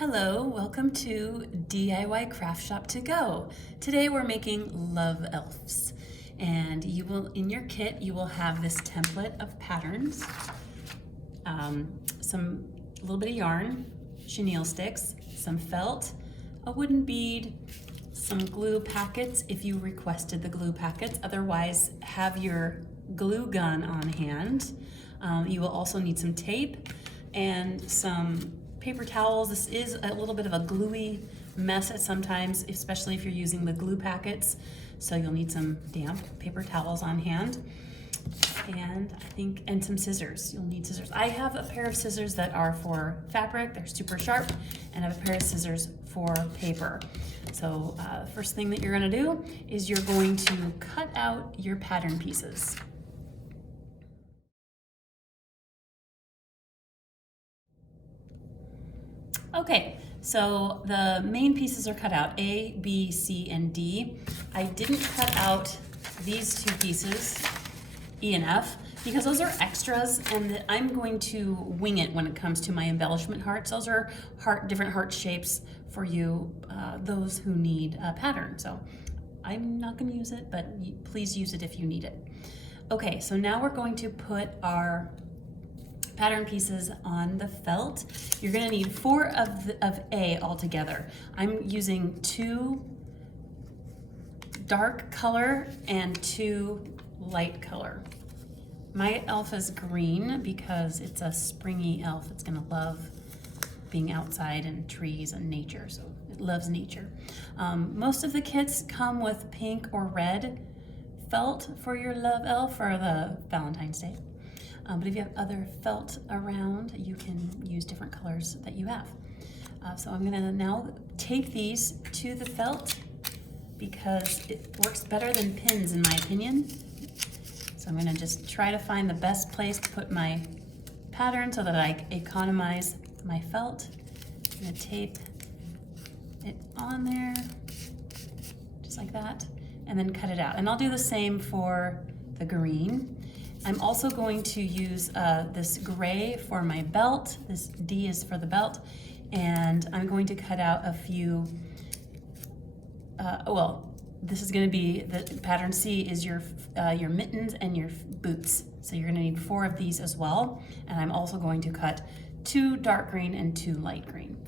Hello, welcome to DIY Craft Shop To Go. Today we're making love elves, and you will, in your kit, you will have this template of patterns, a little bit of yarn, chenille sticks, some felt, a wooden bead, some glue packets if you requested the glue packets. Otherwise, have your glue gun on hand. You will also need some tape and some paper towels. This is a little bit of a gluey mess at sometimes, especially if you're using the glue packets. So you'll need some damp paper towels on hand. And some scissors. You'll need scissors. I have a pair of scissors that are for fabric. They're super sharp, and I have a pair of scissors for paper. So first thing that you're gonna do is you're going to cut out your pattern pieces. Okay, so the main pieces are cut out, A, B, C, and D. I didn't cut out these two pieces, E and F, because those are extras, and I'm going to wing it when it comes to my embellishment hearts. Those are different heart shapes for you, those who need a pattern. So I'm not gonna use it, but please use it if you need it. Okay, so now we're going to put our pattern pieces on the felt. You're gonna need 4 of A altogether. I'm using 2 dark color and 2 light color. My elf is green because it's a springy elf. It's gonna love being outside and trees and nature, so it loves nature. Most of the kits come with pink or red felt for your love elf for the Valentine's Day. But if you have other felt around, you can use different colors that you have. So I'm gonna now tape these to the felt because it works better than pins in my opinion. So I'm gonna just try to find the best place to put my pattern so that I economize my felt. I'm gonna tape it on there, just like that, and then cut it out. And I'll do the same for the green. I'm also going to use this gray for my belt. This D is for the belt. And I'm going to cut out a few, this is gonna be, the pattern C is your mittens and your boots. So you're gonna need 4 of these as well. And I'm also going to cut 2 dark green and 2 light green.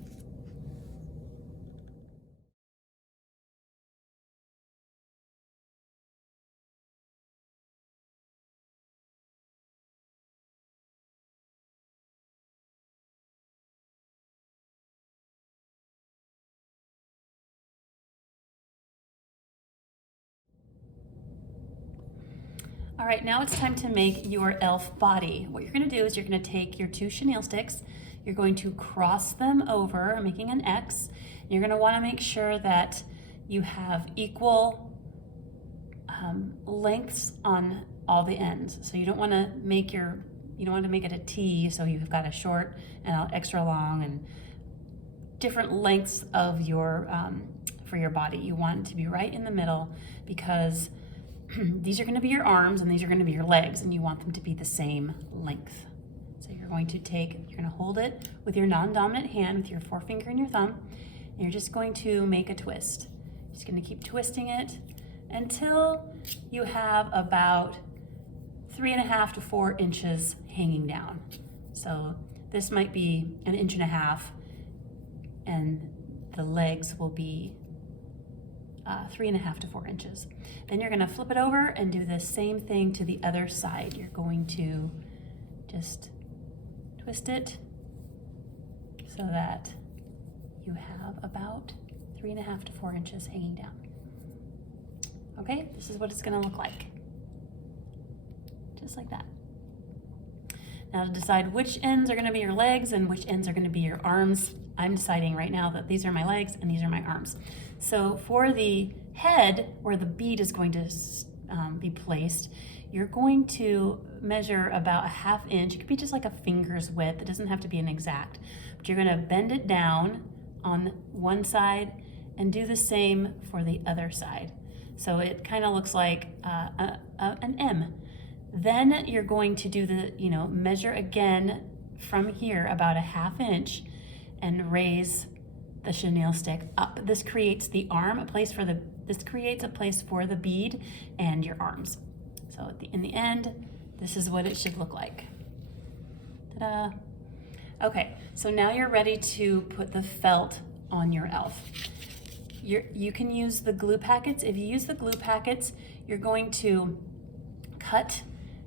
All right, now it's time to make your elf body. What you're gonna do is you're gonna take your 2 chenille sticks, you're going to cross them over, making an X. You're gonna wanna make sure that you have equal lengths on all the ends. So you don't wanna make it a T, so you've got a short and an extra long and different lengths of your, for your body. You want it to be right in the middle because these are going to be your arms and these are going to be your legs, and you want them to be the same length. So you're going to hold it with your non-dominant hand with your forefinger and your thumb, and you're just going to make a twist. You're just going to keep twisting it until you have about 3.5 to 4 inches hanging down. So this might be 1.5 inches, and the legs will be 3.5 to 4 inches. Then you're gonna flip it over and do the same thing to the other side. You're going to just twist it so that you have about 3.5 to 4 inches hanging down. Okay, this is what it's gonna look like. Just like that. Now to decide which ends are gonna be your legs and which ends are gonna be your arms, I'm deciding right now that these are my legs and these are my arms. So for the head, where the bead is going to be placed, you're going to measure about 1/2 inch. It could be just like a finger's width. It doesn't have to be an exact. But you're gonna bend it down on one side and do the same for the other side. So it kind of looks like an M. Then you're going to do measure again from here about 1/2 inch and raise the chenille stick up. This creates the arm, this creates a place for the bead and your arms. So in the end, this is what it should look like. Ta-da. Okay, so now you're ready to put the felt on your elf. You can use the glue packets. If you use the glue packets, you're going to cut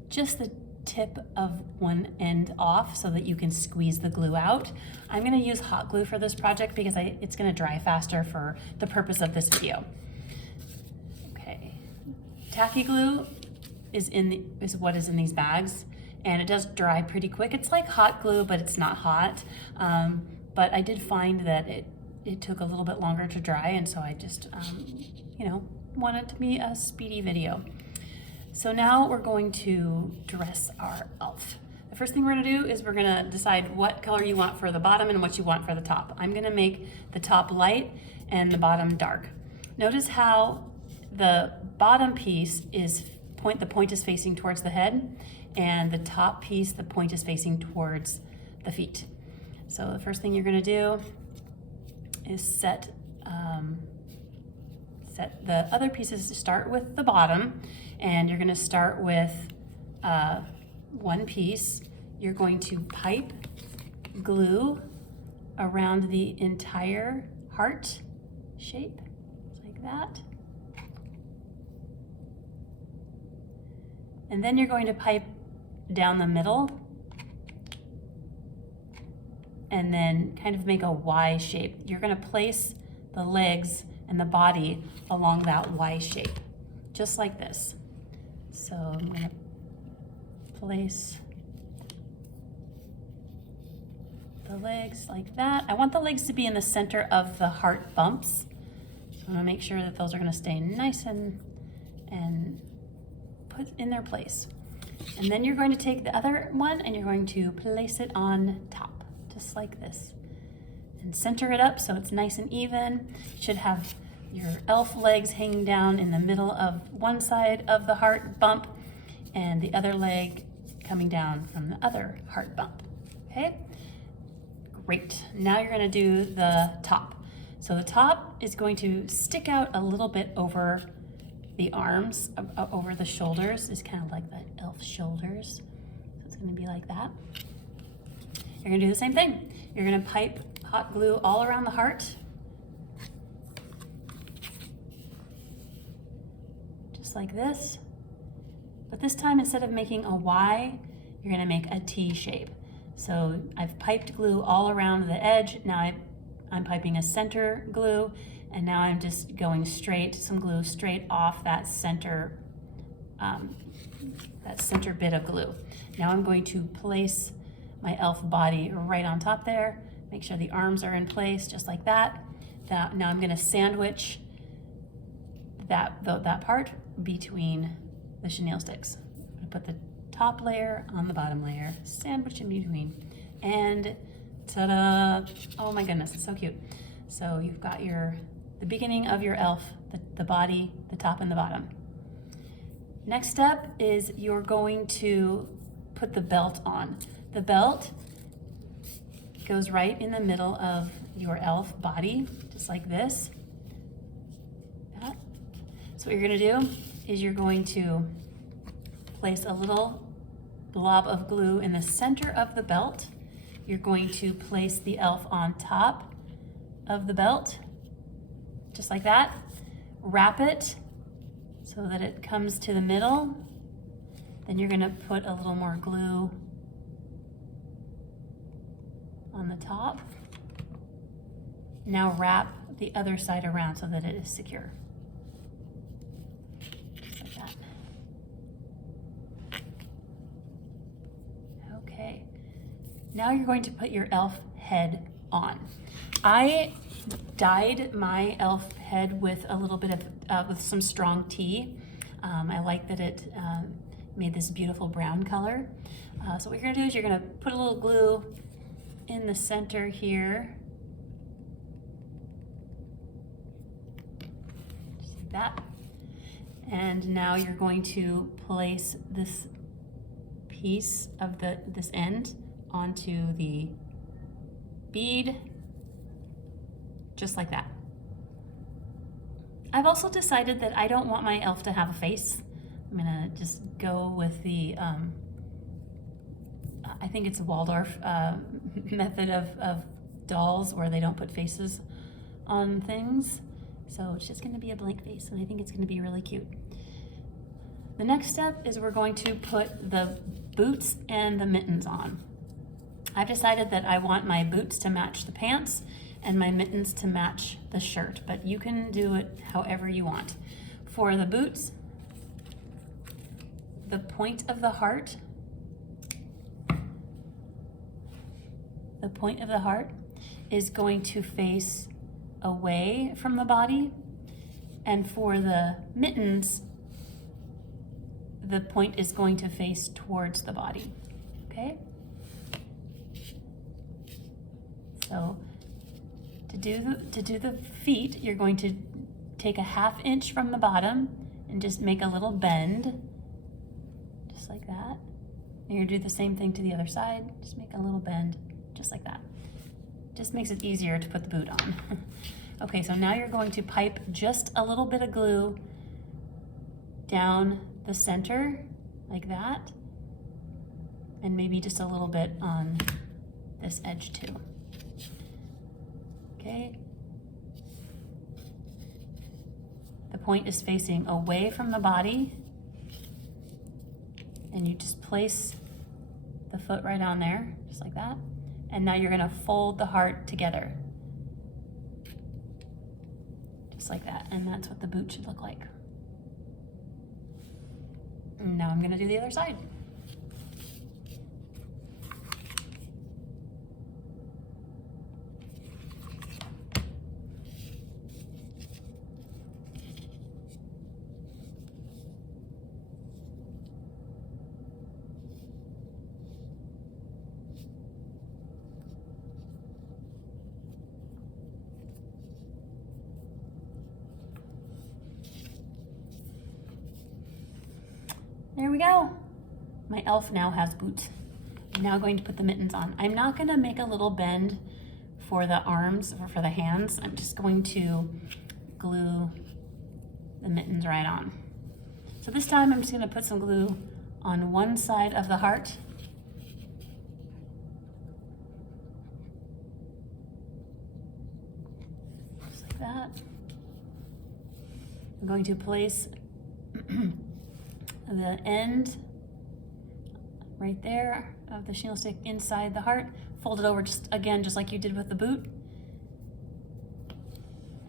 just the tip of one end off so that you can squeeze the glue out. I'm gonna use hot glue for this project because it's gonna dry faster for the purpose of this video. Okay, tacky glue is what is in these bags, and it does dry pretty quick. It's like hot glue, but it's not hot. But I did find that it took a little bit longer to dry, and so I just, want it to be a speedy video. So now we're going to dress our elf. The first thing we're gonna do is we're gonna decide what color you want for the bottom and what you want for the top. I'm gonna make the top light and the bottom dark. Notice how the bottom piece the point is facing towards the head, and the top piece, the point is facing towards the feet. So the first thing you're gonna do is set the other pieces to start with the bottom, and you're gonna start with one piece. You're going to pipe glue around the entire heart shape, like that. And then you're going to pipe down the middle and then kind of make a Y shape. You're gonna place the legs and the body along that Y shape, just like this. So I'm gonna place the legs like that. I want the legs to be in the center of the heart bumps. So I'm gonna make sure that those are gonna stay nice and put in their place. And then you're going to take the other one and you're going to place it on top, just like this. And center it up so it's nice and even. You should have your elf legs hanging down in the middle of one side of the heart bump and the other leg coming down from the other heart bump, okay? Great, now you're gonna do the top. So the top is going to stick out a little bit over the arms, over the shoulders. Is kind of like the elf shoulders. So it's gonna be like that. You're gonna do the same thing. You're gonna pipe hot glue all around the heart. Just like this. But this time, instead of making a Y, you're gonna make a T shape. So I've piped glue all around the edge. Now I'm piping a center glue, and now I'm just going some glue straight off that center bit of glue. Now I'm going to place my elf body right on top there. Make sure the arms are in place, just like that. Now I'm gonna sandwich that part between the chenille sticks. I'm gonna put the top layer on the bottom layer, sandwich in between, and ta-da! Oh my goodness, it's so cute. So you've got the beginning of your elf, the body, the top and the bottom. Next step is you're going to put the belt on. The belt goes right in the middle of your elf body, just like this. So what you're gonna do is you're going to place a little blob of glue in the center of the belt. You're going to place the elf on top of the belt, just like that. Wrap it so that it comes to the middle. Then you're gonna put a little more glue on the top. Now wrap the other side around so that it is secure. Just like that. Okay. Now you're going to put your elf head on. I dyed my elf head with a little bit of, with some strong tea. I like that it made this beautiful brown color. So what you're gonna do is you're gonna put a little glue in the center here. Just like that. And now you're going to place this piece of this end onto the bead. just like that. I've also decided that I don't want my elf to have a face. I'm gonna just go with the, I think it's a Waldorf method of dolls where they don't put faces on things. So it's just gonna be a blank face, and I think it's gonna be really cute. The next step is we're going to put the boots and the mittens on. I've decided that I want my boots to match the pants and my mittens to match the shirt, but you can do it however you want. For the boots, the point of the heart is going to face away from the body, and for the mittens, the point is going to face towards the body, okay? So to do the feet, you're going to take a 1/2 inch from the bottom and just make a little bend, just like that. And you're gonna do the same thing to the other side, just make a little bend, just like that. Just makes it easier to put the boot on. Okay, so now you're going to pipe just a little bit of glue down the center, like that, and maybe just a little bit on this edge too. Okay. The point is facing away from the body, and you just place the foot right on there, just like that. And now you're gonna fold the heart together, just like that. And that's what the boot should look like. And now I'm gonna do the other side. There we go. My elf now has boots. I'm now going to put the mittens on. I'm not gonna make a little bend for the arms or for the hands. I'm just going to glue the mittens right on. So this time I'm just gonna put some glue on one side of the heart. Just like that. I'm going to place the end right there of the chenille stick inside the heart, fold it over just like you did with the boot,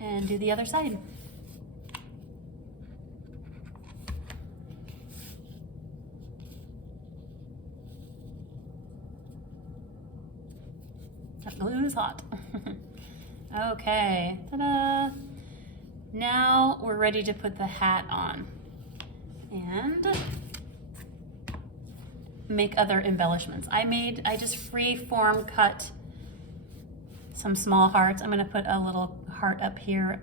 and do the other side. That glue is hot. Okay, ta-da! Now we're ready to put the hat on and make other embellishments. I just free form cut some small hearts. I'm gonna put a little heart up here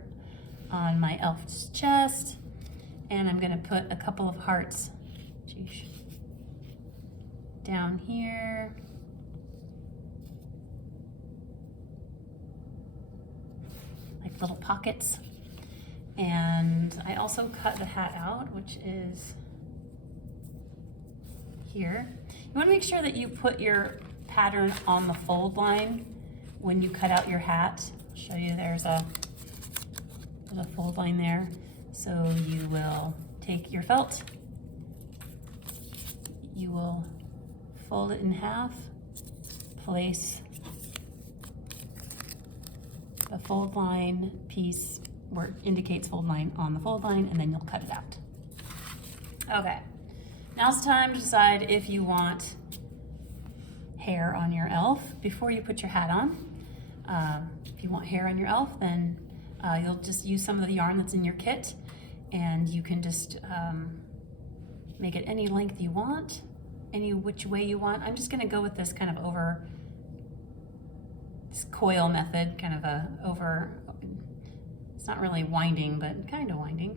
on my elf's chest, and I'm gonna put a couple of hearts down here. Like little pockets. And I also cut the hat out, which is here. You want to make sure that you put your pattern on the fold line when you cut out your hat. I'll show you, there's a fold line there. So you will take your felt, you will fold it in half, place the fold line piece where it indicates fold line on the fold line, and then you'll cut it out. Okay, now's the time to decide if you want hair on your elf before you put your hat on. If you want hair on your elf, then you'll just use some of the yarn that's in your kit, and you can just make it any length you want, any which way you want. I'm just gonna go with this kind of over, this coil method, kind of a over, it's not really winding, but kind of winding.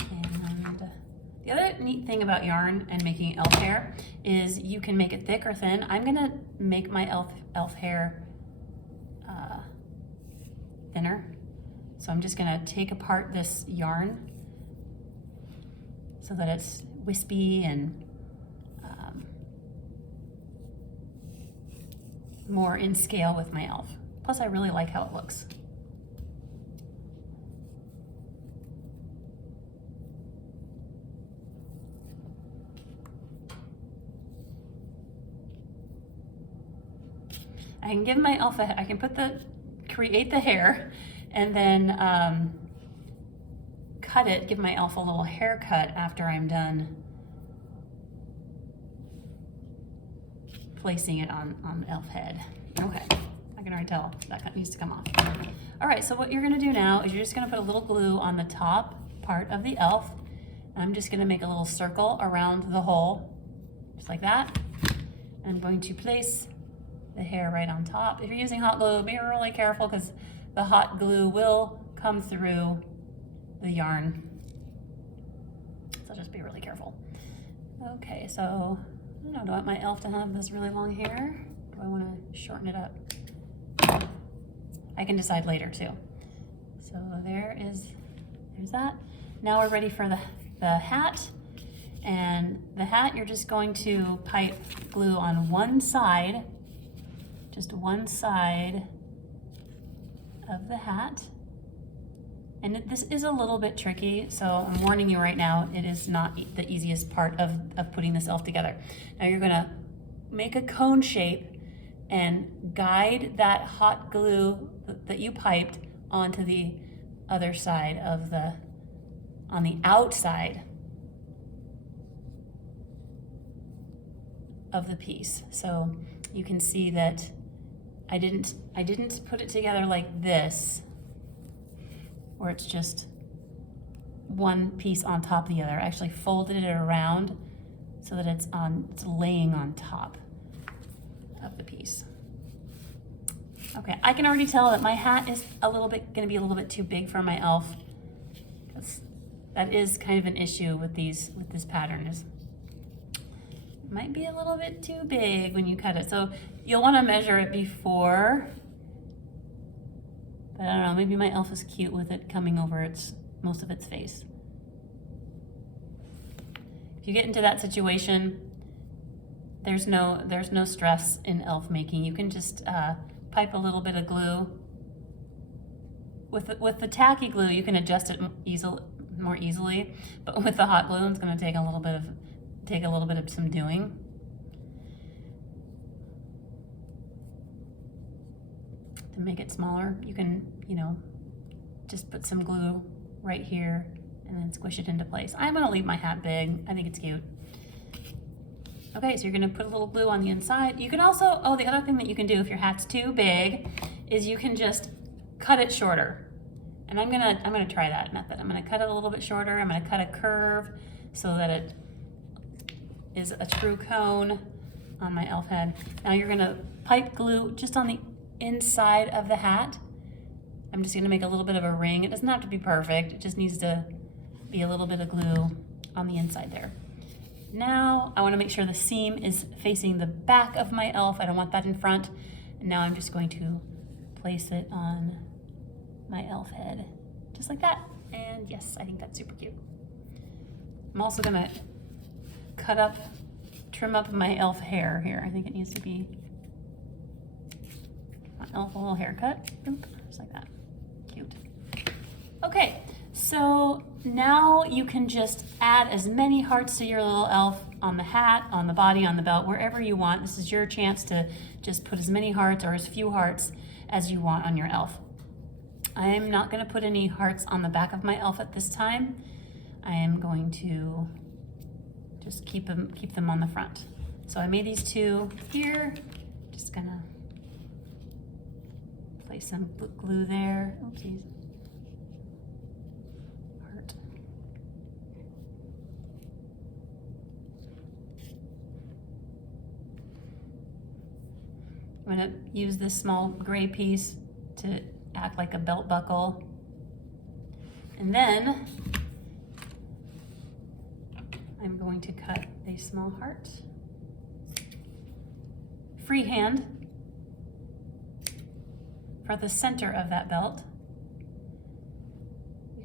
And the other neat thing about yarn and making elf hair is you can make it thick or thin. I'm gonna make my elf hair thinner. So I'm just gonna take apart this yarn so that it's wispy and more in scale with my elf. Plus I really like how it looks. I can give my elf I can create the hair and then cut it, give my elf a little haircut after I'm done placing it on the elf head. Okay, I can already tell that needs to come off. All right, so what you're gonna do now is you're just gonna put a little glue on the top part of the elf. And I'm just gonna make a little circle around the hole, just like that. I'm going to place the hair right on top. If you're using hot glue, be really careful because the hot glue will come through the yarn. So just be really careful. Okay, so I don't know, do I want my elf to have this really long hair? Do I want to shorten it up? I can decide later too. So there's that. Now we're ready for the hat. And the hat, you're just going to pipe glue on one side, just one side of the hat. And this is a little bit tricky, so I'm warning you right now, it is not the easiest part of putting this elf together. Now you're gonna make a cone shape and guide that hot glue that you piped onto the other side of on the outside of the piece. So you can see that I didn't put it together like this, where it's just one piece on top of the other. I actually folded it around so that it's laying on top of the piece. Okay, I can already tell that my hat is gonna be a little bit too big for my elf. That is kind of an issue with this pattern, is it might be a little bit too big when you cut it. So you'll wanna measure it before. But I don't know, maybe my elf is cute with it coming over most of its face. If you get into that situation, there's no stress in elf making. You can just pipe a little bit of glue. With the tacky glue, you can adjust it more easily, but with the hot glue, it's going to take a little bit of some doing. To make it smaller, you can, just put some glue right here and then squish it into place. I'm gonna leave my hat big. I think it's cute. Okay, so you're gonna put a little glue on the inside. You can also, the other thing that you can do if your hat's too big is you can just cut it shorter. And I'm gonna try that method. I'm gonna cut it a little bit shorter. I'm gonna cut a curve so that it is a true cone on my elf head. Now you're gonna pipe glue just on the inside of the hat. I'm just gonna make a little bit of a ring. It doesn't have to be perfect. It just needs to be a little bit of glue on the inside there. Now I wanna make sure the seam is facing the back of my elf. I don't want that in front. And now I'm just going to place it on my elf head, just like that. And yes, I think that's super cute. I'm also gonna trim up my elf hair here. I think it needs to be my elf a little haircut. Oop, just like that. Cute. Okay, so now you can just add as many hearts to your little elf on the hat, on the body, on the belt, wherever you want. This is your chance to just put as many hearts or as few hearts as you want on your elf. I'm not going to put any hearts on the back of my elf at this time. I am going to just keep them on the front. So I made these two here. Just gonna place some glue there. Oopsies. Heart. I'm gonna use this small gray piece to act like a belt buckle. And then I'm going to cut a small heart. Freehand for the center of that belt.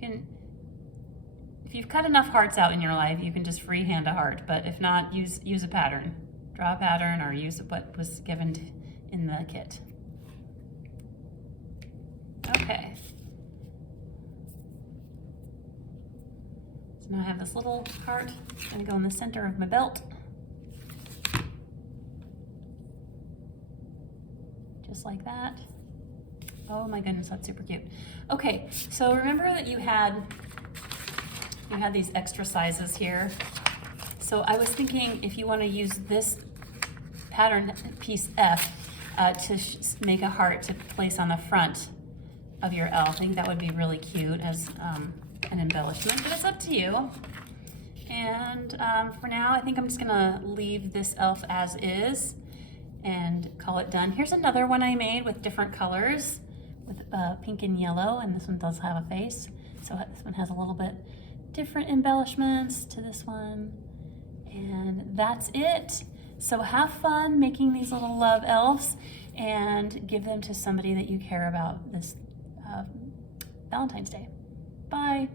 if you've cut enough hearts out in your life, you can just freehand a heart, but if not, use a pattern. Draw a pattern or use what was given in the kit. Okay. So now I have this little heart. It's gonna go in the center of my belt. Just like that. Oh my goodness, that's super cute. Okay, so remember that you had these extra sizes here. So I was thinking if you want to use this pattern piece F to make a heart to place on the front of your elf, I think that would be really cute as an embellishment, but it's up to you. And for now, I think I'm just gonna leave this elf as is and call it done. Here's another one I made with different colors, with pink and yellow, and this one does have a face. So this one has a little bit different embellishments to this one. And that's it. So have fun making these little love elves and give them to somebody that you care about this Valentine's Day. Bye.